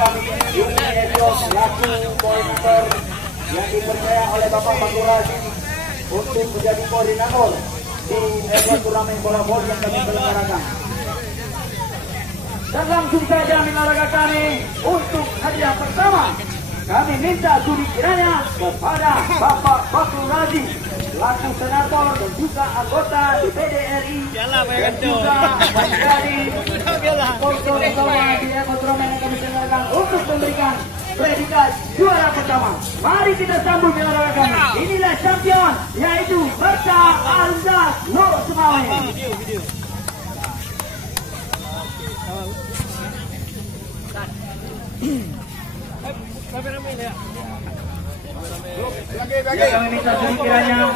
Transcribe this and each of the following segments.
kami Yuni Edios selaku koordinator yang dipercaya oleh Bapak Pakurazi untuk menjadi koordinator di event turnamen bola voli yang kami selenggarakan. Dan langsung saja olahraga kami untuk hadiah pertama. Kami minta sudi kiranya kepada Bapak Pakurazi selaku senator dan juga anggota DPD RI dan juga menjadi sponsor utama di event turnamen yang kami selenggarakan untuk memberikan predikat juara pertama. Mari kita sambut olahraga kami. Inilah champion, yaitu Berta Alza Nur Sumawe. Kami minta sudi kiranya.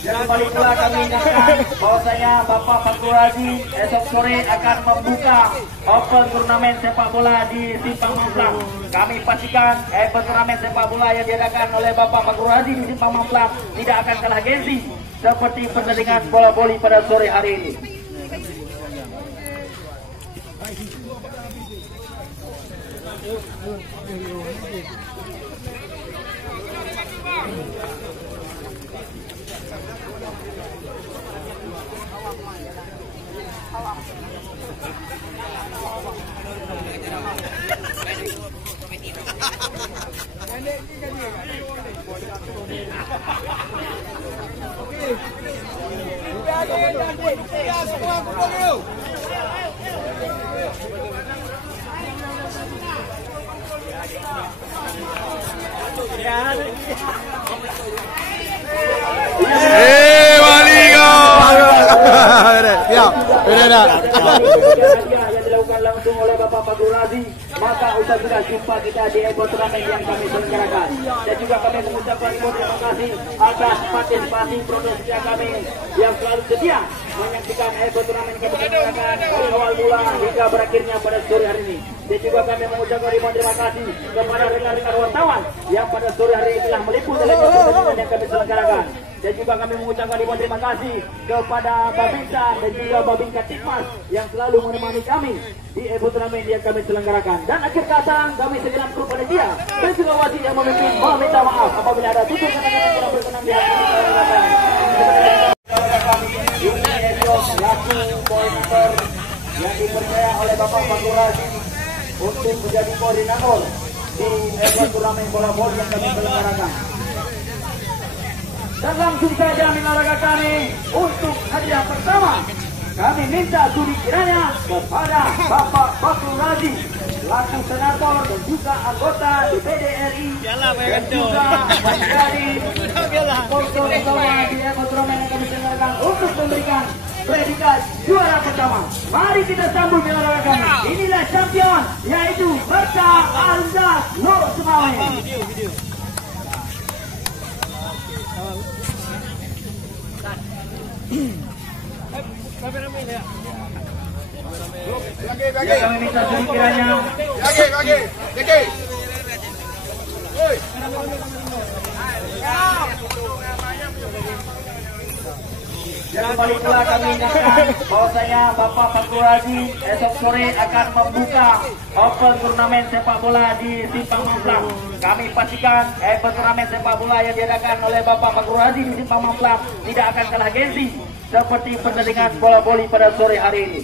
Jangan balik pula kami ingatkan bahwasanya Bapak Pakurazi esok sore akan membuka open turnamen sepak bola di Simpang Mamplang. Kami pastikan event turnamen sepak bola yang diadakan oleh Bapak Pakurazi di Simpang Mamplang tidak akan kalah gengsi seperti pertandingan bola voli pada sore hari ini. Yang dilakukan langsung oleh Bapak Pakurazi, maka usai sudah jumpa kita di event turnamen yang kami selenggarakan. Dan juga kami mengucapkan terima kasih atas partisipasi produksi kami yang selalu setia menyaksikan event turnamen yang kami selenggarakan dari awal mula hingga berakhirnya pada sore hari ini. Dan juga kami mengucapkan terima kasih kepada rekan-rekan wartawan yang pada sore hari ini telah meliput dalam event turnamen yang kami selenggarakan. Dan juga kami mengucapkan terima kasih kepada Babinsa dan juga Babinka Tikmas yang selalu menemani kami di event turnamen yang kami selenggarakan. Dan akhir kata kami segenap kru panitia dan juga wasit yang memimpin meminta maaf apabila ada tutur kata yang kurang berkenan di hati kami. Yuni Edios selaku koordinator yang dipercaya oleh Bapak Pakurazi untuk menjadi koordinator di event turnamen bola voli yang kami selenggarakan. Dan langsung saja olahraga kami untuk hadiah pertama. Kami minta sudi kiranya kepada Bapak Pakurazi selaku senator dan juga anggota DPD RI dan juga menjadi sponsor utama di event turnamen yang kami selenggarakan untuk memberikan predikat juara pertama. Mari kita sambut olahraga kami. Inilah champion, yaitu Berta Alza Nur Sumawe. Kami minta sudi kiranya. Jangan balik pula kami ingatkan bahwasanya Bapak Pakurazi esok sore akan membuka open turnamen sepak bola di Simpang Mamplang. Kami pastikan event turnamen sepak bola yang diadakan oleh Bapak Pakurazi di Simpang Mamplang tidak akan kalah gengsi seperti pertandingan bola voli pada sore hari ini.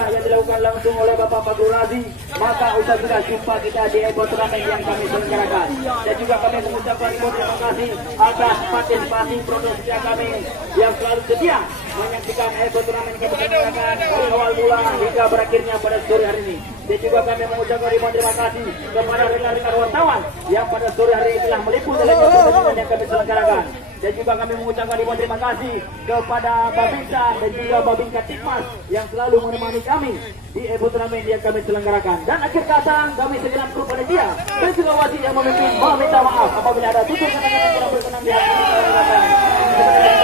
Yang dilakukan langsung oleh Bapak Pakurazi maka usai sudah jumpa kita di Ebon turnamen yang kami selenggarakan. Dan juga kami mengucapkan terima kasih atas partisipasi produksi kami yang selalu setia menyaksikan Ebon turnamen kami selenggarakan dari awal mula hingga berakhirnya pada sore hari ini. Dan juga kami mengucapkan terima kasih kepada rekan-rekan wartawan yang pada sore hari ini telah meliput dalam pertandingan yang kami selenggarakan. Dan juga kami mengucapkan terima kasih kepada Babinsa dan juga Babinka Tikmas yang selalu menemani kami di Ebon turnamen yang kami selenggarakan. Dan akhir kata kami segenap kru panitia dan juga wasit yang memimpin meminta maaf apabila ada tutur kata yang kurang berkenan di hadapan